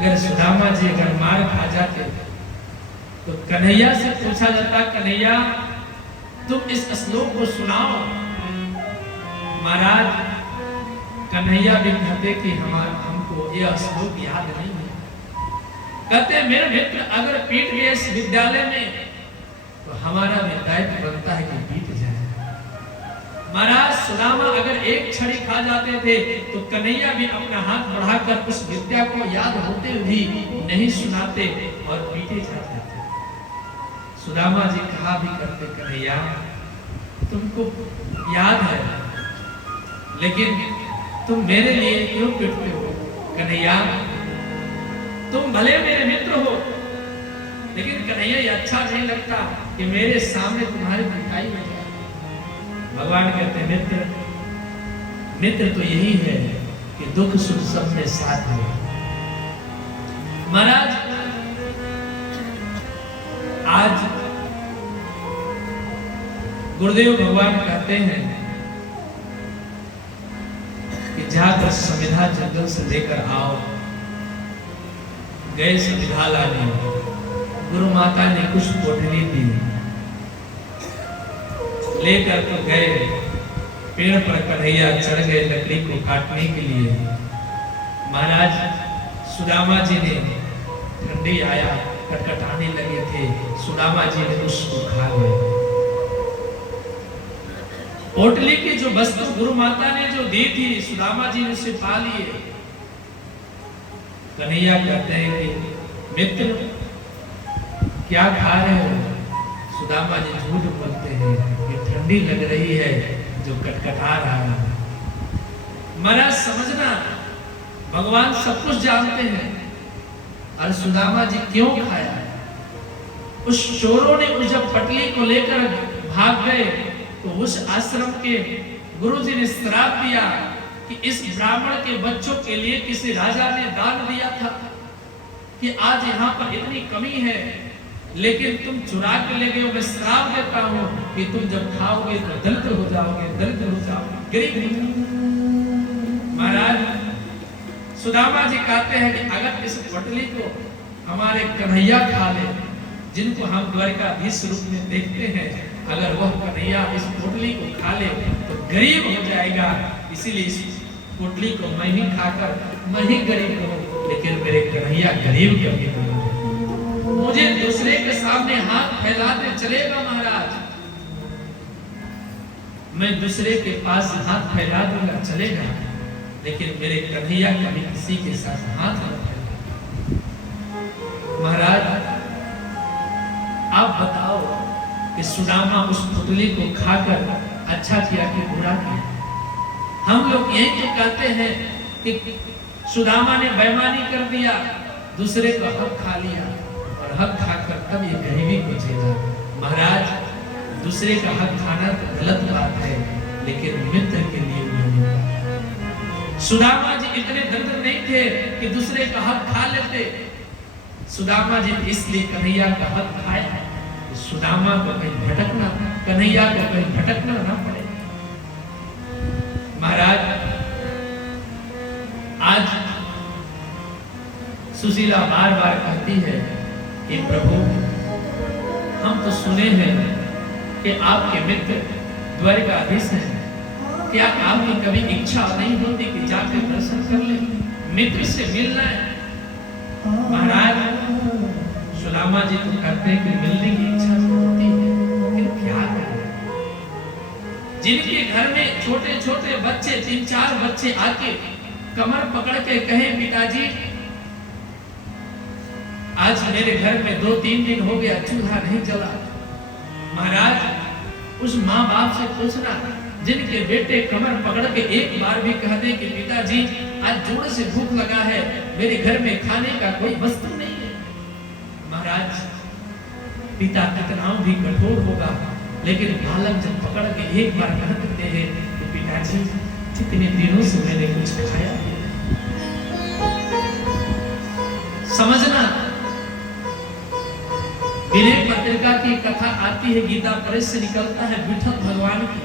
अगर सुदामा जी अगर मार खा जाते तो कन्हैया से पूछा जाता, कन्हैया तुम इस श्लोक को सुनाओ। महाराज कन्हैया भी कहते कि हमको यह श्लोक याद नहीं है। कहते मेरे मित्र अगर पीट गए इस विद्यालय में तो हमारा भी दायित्व बनता है कि पीट जाए। महाराज सुदामा अगर एक छड़ी खा जाते थे तो कन्हैया भी अपना हाथ बढ़ाकर उस विद्या को याद होते हुए नहीं सुनाते और पीटे जाते थे। सुदामा जी कहा भी करते, कन्हैया तुमको याद है लेकिन तुम मेरे लिए क्यों पिटते हो? कन्हैया तुम भले मेरे मित्र हो लेकिन कन्हैया ये अच्छा नहीं लगता कि मेरे सामने तुम्हारी पिटाई हो जाए। भगवान कहते हैं मित्र तो यही है कि दुख सुख सब में साथ है। महाराज आज गुरुदेव भगवान कहते हैं कि जाकर संविधा जंगल से लेकर आओ। गए संविधा लाने, गुरु माता ने कुछ पोटली दी, लेकर तो गए पेड़ पर। कन्हैया चढ़ गए लकड़ी को काटने के लिए। महाराज सुदामा जी ने ठंडी आया, कटकटाने लगे थे, सुदामा जी ने उसको खा गए। पोटली की जो वस्तु गुरु माता ने जो दी थी सुदामा जी ने उसे पा लिए। कन्हैया कहते हैं कि मित्र क्या खा रहे हो? सुदामा जी झूठ बोलते हैं कि ठंडी लग रही है जो कटकटा रहा है। महाराज समझना भगवान सब कुछ जानते हैं। और सुदामा जी क्यों खाया? उस चोरों ने उस जब पटली को लेकर भाग गए तो उस आश्रम के गुरुजी ने श्राप दिया कि इस ब्राह्मण के बच्चों के लिए किसी राजा ने दान दिया था कि आज यहाँ पर इतनी कमी है लेकिन तुम चुरा के ले गए हो। मैं श्राप देता हूँ कि तुम जब खाओगे तो दरिद्र हो जाओगे, दरिद्र हो जाओगे, गरीब हो जाओगे। महाराज सुदामा जी कहते हैं कि अगर इस पटली को हमारे कन्हैया खा ले, जिनको हम द्वारिकाधीश रूप में देखते हैं, अगर वह कन्हैया इस पोटली को खा ले तो गरीब हो जाएगा। इसीलिए इस पोटली को मैं ही खाकर मैं ही गरीब हूँ, लेकिन मेरे कन्हैया गरीब कभी नहीं। मुझे दूसरे के सामने हाथ फैलाते चलेगा महाराज, मैं दूसरे के पास हाथ फैला दूंगा चलेगा, लेकिन मेरे कन्हैया कभी किसी के साथ हाथ न फैला। महाराज आप बताओ कि सुदामा उस पुतली को खाकर अच्छा किया कि बुरा किया? हम लोग यही तो कहते हैं कि सुदामा ने बेईमानी कर दिया, दूसरे का हक खा लिया और हक खाकर तब ये गरीबी को झेला। महाराज दूसरे का हक खाना तो गलत बात है, लेकिन मित्र के लिए नहीं होता। सुदामा जी इतने दरिद्र नहीं थे कि दूसरे का हक खा लेते। सुदामा जी इसलिए कन्हैया का हक खाया, सुदामा को कहीं भटकना, कन्हैया को कहीं भटकना ना पड़े। महाराज आज सुशीला बार बार कहती है कि प्रभु हम तो सुने हैं कि आपके मित्र द्वारिकाधीश हैं, क्या आपकी कभी इच्छा नहीं होती कि जाकर दर्शन कर ले, मित्र से मिलना है? महाराज सुदामा जी तो कहते हैं कि मिलने की इच्छा तो होती है, लेकिन क्या करें? जिनके घर में छोटे छोटे बच्चे 3-4 बच्चे आके कमर पकड़ के कहे पिताजी आज मेरे घर में 2-3 दिन हो गया चूल्हा नहीं जला। महाराज उस माँ बाप से पूछना जिनके बेटे कमर पकड़ के एक बार भी कह दे कि पिताजी आज जोर से भूख लगा है, मेरे घर में खाने का कोई वस्तु नहीं है। महाराज पिता कितना भी कठोर होगा, लेकिन बालक जब पकड़ के एक बार कह देते हैं कि पिताजी कितने दिनों से मैंने कुछ खाया नहीं। समझना विनय पत्रिका की कथा आती है, गीता प्रेस से निकलता है विठल भगवान की।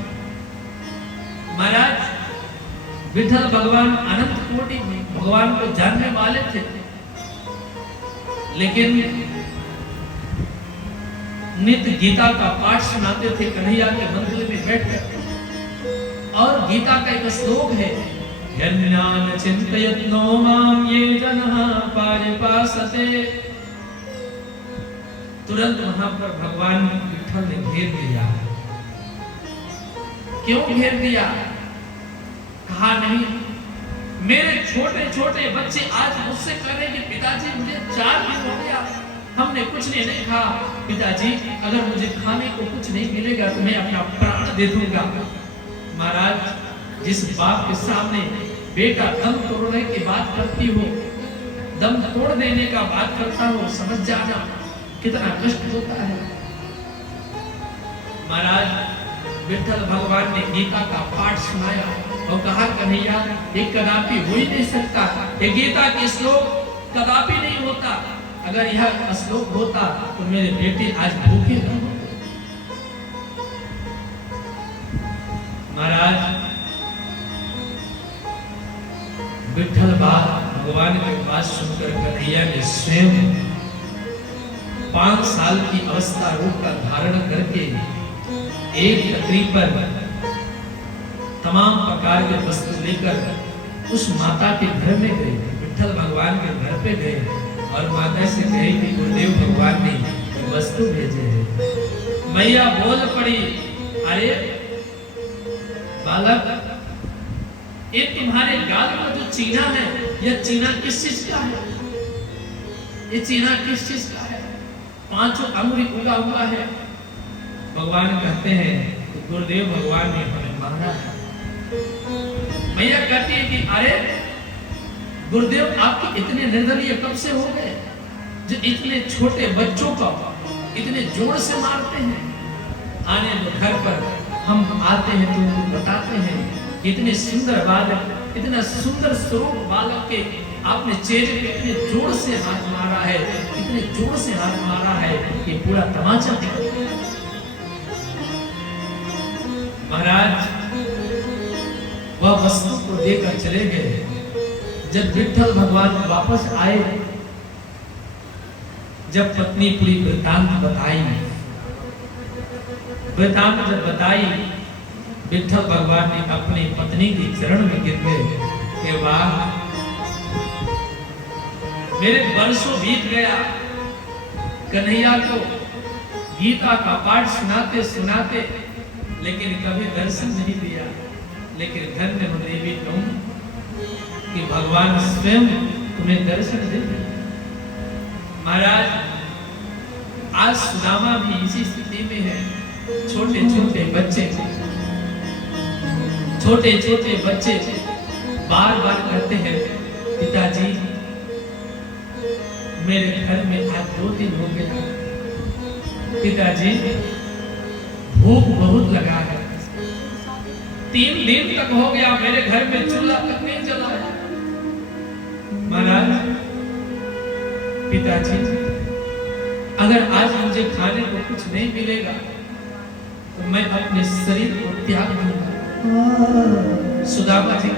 महाराज विठल भगवान अनंत कोटि में भगवान को जानने वाले थे, लेकिन नित्य गीता का पाठ सुनाते थे कन्हैया के मंदिर में बैठकर। और गीता का एक श्लोक है, यज्ञान चिंतयत्नो माम ये जनः पारिपासते। तुरंत वहां पर भगवान विठल ने घेर दिया। क्यों घेर दिया? कहा नहीं, मेरे छोटे छोटे बच्चे आज मुझसे कह रहे कि पिताजी मुझे 4 दिन हो गया हमने कुछ नहीं खा। पिताजी अगर मुझे खाने को कुछ नहीं मिलेगा तो मैं अपना प्राण दे दूंगा। महाराज, जिस बाप के सामने बेटा दम तोड़ने की बात करती हो, दम तोड़ देने का बात करता हो, समझ जाना कितना कष्ट होता है। महाराज, विठल भगवान ने गीता का पाठ सुनाया और कहा कन्हैया ये कदापि हो ही नहीं सकता, ये गीता के श्लोक कदापि नहीं होता। अगर यह श्लोक होता तो मेरे बेटे आज भूखे न होते। महाराज, विठल भगवान की बात सुनकर कन्हैया ने स्वयं 5 साल की अवस्था रूप का धारण करके एक तकरी पर तमाम प्रकार के वस्तु लेकर उस माता के घर में गए, विठल भगवान के घर पे गए और माता से कहे कि गुरुदेव भगवान ने वस्तु भेजे हैं। मैया बोल पड़ी, अरे बालक, ये तुम्हारे गाल में जो चीना है, यह चीना किस चीज का है? ये चीना किस चीज का है? 5 अंगुली उगा हुआ है। भगवान कहते हैं कि गुरुदेव भगवान ने हमें मांगा है। मैया कहती है कि अरे गुरुदेव, आपके इतने निर्दलीय कब से हो गए जो इतने छोटे बच्चों को इतने जोर से मारते हैं? आने दो घर पर, हम आते हैं तो उनको बताते हैं इतने सुंदर बालक, इतना सुंदर स्वरूप बालक के आपने चेहरे पे इतने जोर से हाथ मारा है, इतने जोर से हाथ मारा है कि पूरा तमाचा है। महाराज, वह वस्तु को देकर चले गए। जब विठल भगवान वापस आए, जब पत्नी पूरी वृतांत बताई, वृतांत जब बताई, विठल भगवान ने अपनी पत्नी के चरण में गिर गए कि वाह, मेरे वर्षों बीत गया, कन्हैया को गीता का पाठ सुनाते सुनाते, लेकिन कभी दर्शन नहीं दिया। लेकिन धन्य हो देवी तुम कि भगवान स्वयं तुम्हें दर्शन दे दिए। महाराज, आज सुदामा भी इसी स्थिति में है। छोटे छोटे बच्चे बार बार कहते हैं, पिताजी मेरे घर में आज 2 दिन हो गया, पिताजी भूख बहुत लगा है, 3 दिन तक हो गया मेरे घर में चूल्हा तक नहीं जला है। महाराज, पिताजी अगर आज मुझे खाने को कुछ नहीं मिलेगा तो मैं अपने शरीर को त्याग दूंगा। सुदामा जी